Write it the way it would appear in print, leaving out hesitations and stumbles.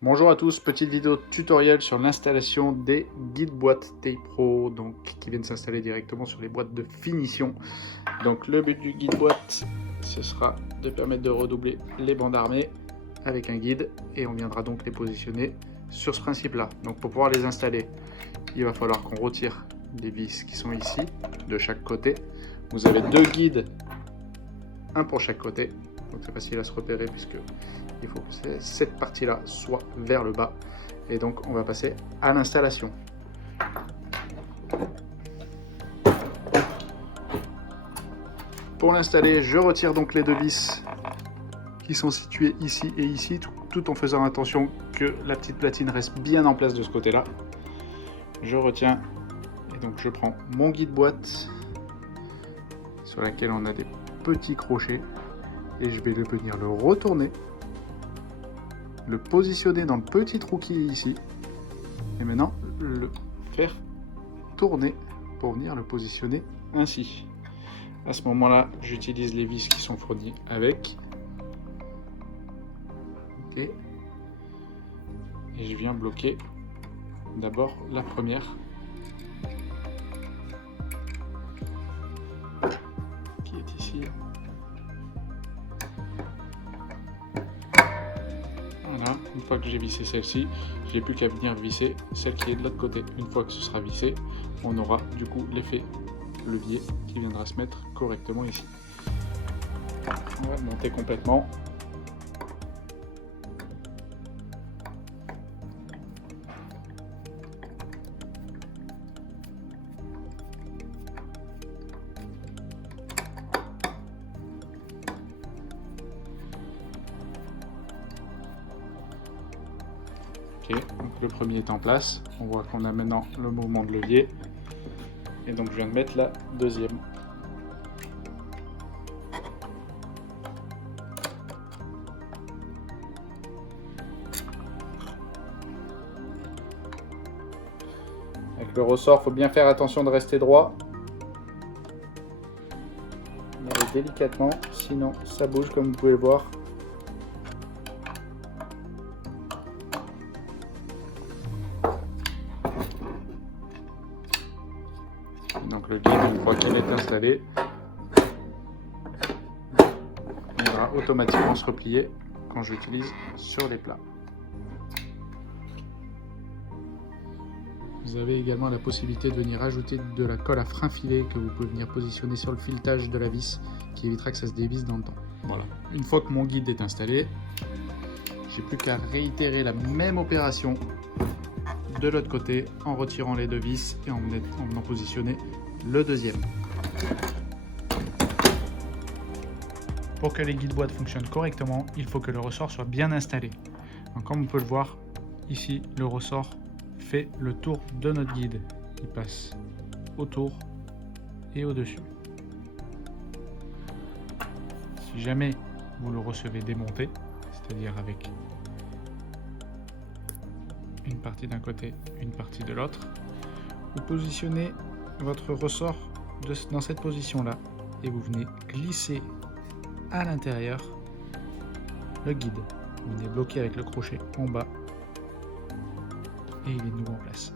Bonjour à tous, petite vidéo tutoriel sur l'installation des guides boîtes Teipro qui viennent s'installer directement sur les boîtes de finition. Donc le but du guide boîte, ce sera de permettre de redoubler les bandes armées avec un guide et on viendra donc les positionner sur ce principe là. Donc pour pouvoir les installer, il va falloir qu'on retire les vis qui sont ici de chaque côté. Vous avez deux guides, un pour chaque côté, donc c'est facile à se repérer puisque il faut que cette partie là soit vers le bas, et donc on va passer à l'installation. Pour l'installer, je retire donc les deux vis qui sont situées ici et ici, tout en faisant attention que la petite platine reste bien en place de ce côté là. Je retiens et donc je prends mon guide boîte sur laquelle on a des petits crochets et je vais venir le retourner, le positionner dans le petit trou qui est ici et maintenant le faire tourner pour venir le positionner ainsi. À ce moment là, j'utilise les vis qui sont fournies avec. Ok. Et je viens bloquer d'abord la première qui est ici. Voilà, une fois que j'ai vissé celle-ci, j'ai plus qu'à venir visser celle qui est de l'autre côté. Une fois que ce sera vissé, on aura du coup l'effet levier qui viendra se mettre correctement ici. On va le monter complètement. Ok, donc le premier est en place. On voit qu'on a maintenant le mouvement de levier. Et donc je viens de mettre la deuxième. Avec le ressort, il faut bien faire attention de rester droit. On va aller délicatement, sinon ça bouge comme vous pouvez le voir. Donc le guide, une fois qu'il est installé, il va automatiquement se replier quand j'utilise sur les plats. Vous avez également la possibilité de venir ajouter de la colle à frein filet que vous pouvez venir positionner sur le filetage de la vis qui évitera que ça se dévisse dans le temps. Voilà. Une fois que mon guide est installé, j'ai plus qu'à réitérer la même opération de l'autre côté en retirant les deux vis et en venant positionner le deuxième. Pour que les guides boîtes fonctionnent correctement, il faut que le ressort soit bien installé. Donc, comme on peut le voir ici, le ressort fait le tour de notre guide. Il passe autour et au-dessus. Si jamais vous le recevez démonté, c'est-à-dire avec une partie d'un côté, une partie de l'autre, vous positionnez votre ressort dans cette position-là et vous venez glisser à l'intérieur le guide. Vous venez bloquer avec le crochet en bas et il est de nouveau en place.